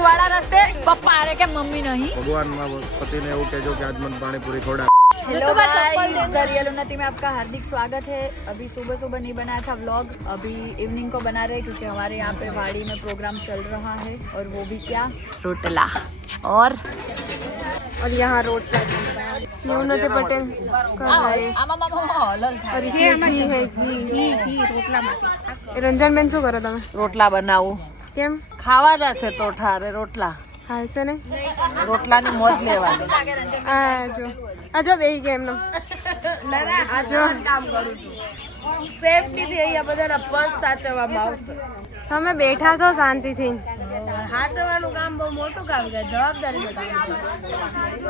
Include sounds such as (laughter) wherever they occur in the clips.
વાળા રસ્તે પપ્પા અરે કે મમ્મી નહીં ભગવાનમાં પતિને એવું કહેજો કે આજ મને પાણીપુરી ખવડા हेलो गाइस दरियल उन्नति में आपका हार्दिक स्वागत है अभी सुबह सुबह नहीं बनाया था व्लॉग अभी इवनिंग को बना रहे हैं क्योंकि हमारे यहाँ पे वाड़ी में प्रोग्राम चल रहा है और वो भी क्या रोटला और और यहाँ रोड पर ये उन्नति पटेल कर रहे हैं આમાં મામા હલલ થાય और इसमें घी है घी રંજન બેન શું કરો તમે રોટલા બનાવું કેમ ખાવાના છે તોઠારે રોટલા. હાલશે ને? રોટલાની મોજ લેવાની. આ જો. આ જો બેહી ગયા એમનો. આ જો કામ કરું છું. સેફટી થી અહીંયા બધાના પર્સ સાચવવામાં આવશે. તમે બેઠા છો શાંતિથી. સાચવવાનું કામ બહુ મોટું કામ છે જવાબદારી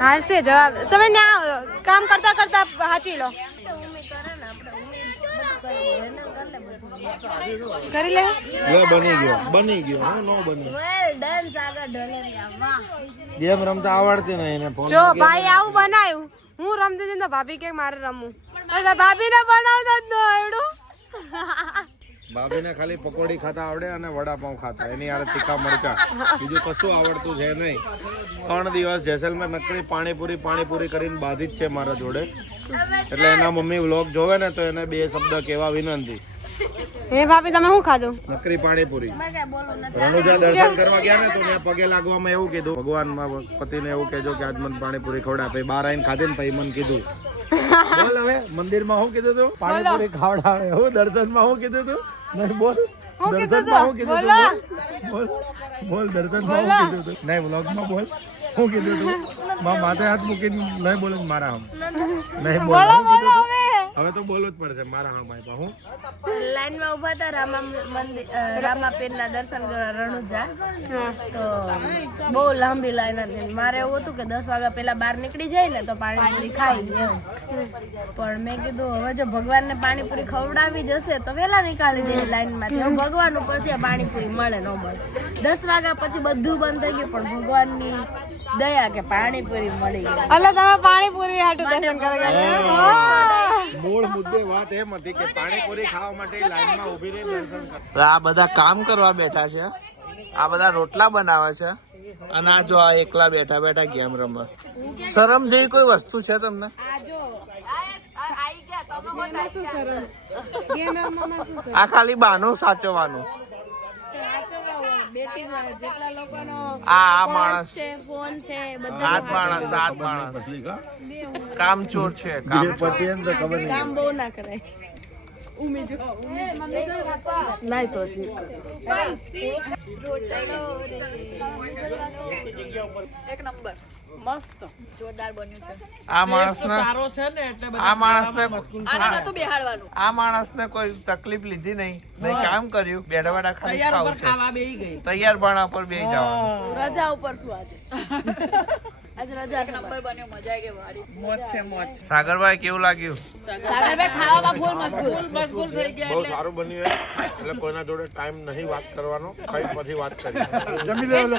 હાલશે જવાબ. તમે ના કામ કરતા કરતા હાચી લો. કરી લે. લે બની ગયો બની ગયો હું નો બની. ગેમ રમતા આવડતી નહીં એને ફોન જો ભાઈ આવું બનાવ્યું હું રમતી હતી તો ભાભી કે મારે રમવું. પણ ભાભીને બનાવતા જ ન આવડું ભાભીને ખાલી પકોડી ખાતા આવડે અને વડાપાઉં ખાતા એની આરે તીખા મરચા. બીજું કશું આવડતું છે નહીં. ત્રણ દિવસ જેસલમેર નકરી પાણીપુરી પાણીપુરી કરીને બાધી જ છે મારા જોડે. એટલે એના મમ્મી વ્લોગ જોવે ને તો એને બે શબ્દ કહેવા વિનંતી. હે ભાભી તમે શું ખાધું? નકરી પાણીપુરી. રણુજા દર્શન કરવા ગયા ને તો ત્યાં પગે લાગવામાં એવું કીધું. ભગવાનમાં પતિને એવું કહેજો કે આજ મને પાણીપુરી ખવડા પછી બહાર આવીને ખાધી ને પછી મને કીધું. બોલ હવે મંદિરમાં શું કીધું તું? પાણીપુરી ખવડાવે. હું દર્શનમાં શું કીધું તું? નહીં બોલ. દર્શનમાં શું કીધું તું? બોલ. બોલ. દર્શનમાં શું કીધું તું? નહીં વ્લોગમાં બોલ. શું કીધું તું? માથે હાથ મૂકીને નહીં બોલે મારા હમ. નહીં બોલ. શું કીધું તું? હવે તો બોલવું જ પડશે મારા હમ આપ્યા હું? લાઈનમાં ઊભા હતા રામા મંદિર અ, રામાપીરના દર્શન કરવા રણુજા. તો બહુ લાંબી લાઈન હતી. મારે એવું હતું કે દસ વાગ્યા પહેલા બહાર નીકળી જાય ને તો પાણીપુરી ખાઈ પણ મેં કીધું હવે જો ભગવાનને પાણીપુરી ખવડાવી જશે તો વહેલા નીકાળી દે લાઈનમાંથી. હવે ભગવાન ઉપર આ પાણીપુરી મળે ન મળે. દસ વાગ્યા પછી બધું બંધ થઈ ગયું પણ ભગવાનની દયા કે પાણીપુરી મળી ગઈ. એટલે તમે પાણીપુરી હાટું દર્શન કરવા ગયા? મૂળ મુદ્દે વાત એમ હતી કે પાણીપુરી ખાવા માટે લાઈનમાં ઊભી રહી દર્શન કર આ બધા કામ કરવા બેઠા છે આ બધા રોટલા બનાવે છે અને આ જો આ એકલા બેઠા બેઠા ગેમ રમે શરમ જેવી કોઈ વસ્તુ છે તમને આ ખાલી બાનું સાચવવાનું આ આ માણસ. ફોન છે આઠ માણસ આજ માણસ કામચોર છે કામ. બહુ ના કરાય. એક નંબર. મસ્ત. જોરદાર બન્યું છે. આ માણસને સારો છે ને એટલે આ માણસને આને નતું બેહાડવાનું. આ માણસને કોઈ તકલીફ લીધી નહીં. નહીં કામ કર્યું બેઠા ખાલી તૈયાર ખાવું ઉપર છે. ખાવા બેહી ગઈ. તૈયાર ભાણા પર બે જવાનું. રજા ઉપર શું આજે? (laughs) સાગરભાઈ કેવું લાગ્યું? સાગરભાઈ ખાવામાં ફૂલ મશગુલ થઈ ગયા બહુ સારું બન્યું એટલે કોઈના જોડે ટાઈમ નહીં વાત કરવાનો કઈ પછી વાત કરી જમી લેવાનો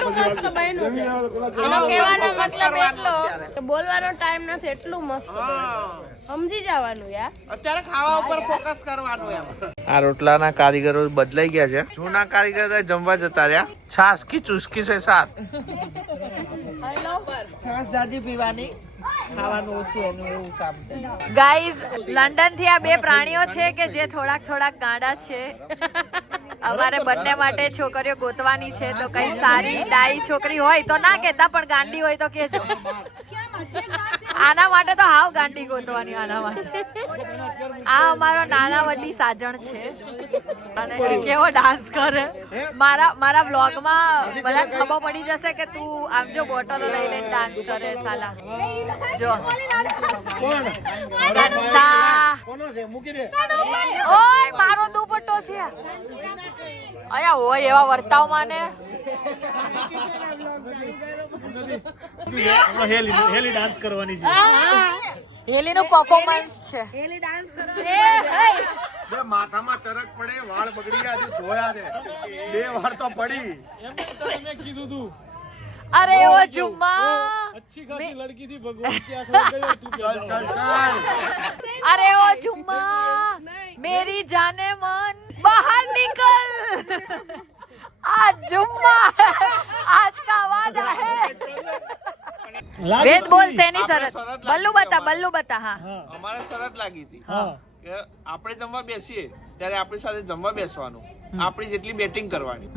કહેવાનો મતલબ એટલો કે બોલવાનો ટાઈમ નથી એટલું મસ્ત સમજી જવાનું યાર. અત્યારે ખાવા ઉપર ફોકસ કરવાનું એમ. આ રોટલાના કારીગરો બદલાઈ ગયા છે. જૂના કારીગર જમવા જતા રહ્યા. છાસ કી ચુસ્કી છે સાત ગાઈઝ લંડનથી આ બે પ્રાણીઓ છે કે જે થોડાક થોડાક ગાંડા છે? અમારે બંને માટે છોકરીઓ ગોતવાની છે, તો કઈ સારી ડાઈ છોકરી હોય તો ના કેતા પણ ગાંડી હોય તો કેજો આના માટે તો હાવ ગાંડી ગોતવાની આના માટે. આ અમારો નાના વડી સાજણ છે. અને કેવો ડાન્સ કરે. મારા મારા વ્લોગમાં બધા ખબર પડી જશે કે તું આમ જો બોટલો લઈ લઈને ડાન્સ કરે સાલા. જો. ઓય મારો દુપટ્ટો છે. અયા હોય એવા વર્તાવ માને હેલી નું પરફોર્મન્સ છે બે માથામાં ચરક પડે વાળ બગડી ગયા હજુ ધોયા છે બે વાર તો પડી અરે ઓ જુમ્મા ચાલ ચાલ ચાલ अरे ओ जुम्मा मेरी जाने मन बाहर निकल आज जुम्मा आज का અવાજ આહે વેદ બોલ શેની શરત બલ્લુ બતા બલ્લુ બતા હા અમારે શરત લાગી હતી કે આપણે જમવા બેસીએ ત્યારે આપણી સાથે જમવા બેસવાનું આપણી જેટલી બેટિંગ કરવાની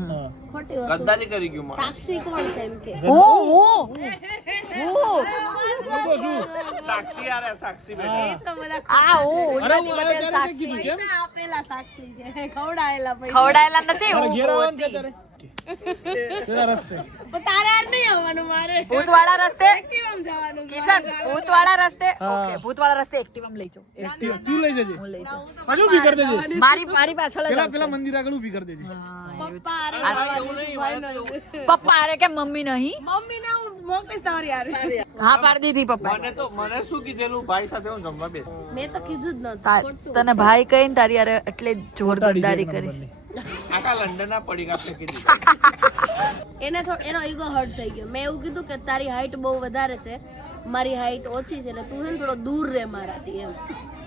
ગદ્દારી કરી ગયું માણસ. સાક્ષી કોણ છે એમ કે? ઓ હું હું સાક્ષી આરે સાક્ષી બેઠા આ ઓ પટેલ સાક્ષી. આપેલા સાક્ષી છે. ખવડાયેલા પૈસા. ખવડાયેલા નથી હું હતી. તારે. હાર આવવાનું મારે. ભૂતવાળા રસ્તે? જવાનું કિશન ભૂતવાળા રસ્તે? ઓકે ભૂતવાળા રસ્તે એક્ટિવા લઈ જાઉં તું લઈ જજે. હું લઈ જાઉં. ઊભી કરી દેજે. મારી મારી પાછળ પેલા પેલા મંદિર આગળ ઊભી કરી દેજે. પપ્પા અરે કે મમ્મી નહીં? મમ્મી ના હા પાડી દીધી પપ્પા મને તો મને શું કીધેલું? ભાઈ સાથે હું જમવા બેસ. મેં તો કીધું જ નતું તને ભાઈ કહીને તારી યાર એટલે જોર ગદ્દારી કરી. આખા લંડન ના પડી ફેંકી દીધા એને થોડો એનો ઈગો હર્ટ થઈ ગયો. મેં એવું કીધું કે તારી હાઈટ બહુ વધારે છે મારી હાઈટ ઓછી છે એટલે તું છે ને થોડો દૂર રહે મારાથી એમ.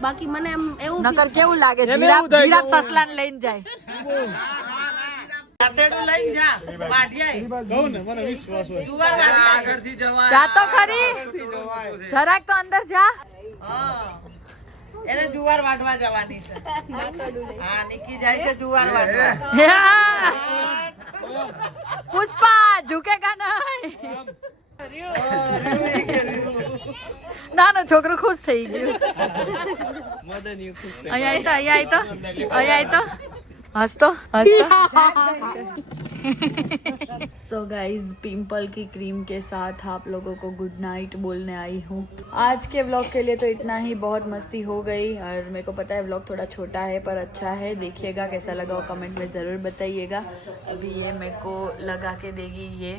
બાકી મને એમ એવું નકર કેવું લાગે? જીરાફ જીરાફ સસલાને લઈને જાય. કહું ને મને વિશ્વાસ હોય. જા તો ખરી. જરાક તો અંદર જા. એને જુવાર વાટવા જવાની છે. હા નિકી જાય છે જુવાર વાટવા પુષ્પા ઝુકે ઝુકેગા નહીં? નાનો છોકરો ખુશ થઈ ગયો. અહીંયા તો અહીંયા તો અહીંયા તો. હસતો હસતો. सो गाइस पिंपल की क्रीम के साथ आप लोगों को गुड नाइट बोलने आई हूँ। आज के व्लॉग के लिए तो इतना ही। बहुत मस्ती हो गई और मेरे को पता है व्लॉग थोड़ा छोटा है पर अच्छा है। देखिएगा कैसा लगा वो कमेंट में ज़रूर बताइएगा। अभी ये मेरे को लगा के देगी ये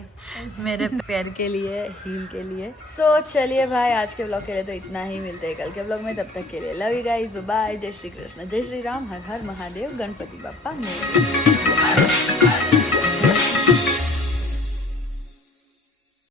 मेरे पैर के लिए हील के लिए। सो so, चलिए भाई आज के ब्लॉग के लिए तो इतना ही। मिलते हैं कल के ब्लॉग में। तब तक के लिए लव यू गाइज़ बाय जय श्री कृष्ण जय श्री राम। हर हर महादेव गणपति बाप्पा मोरया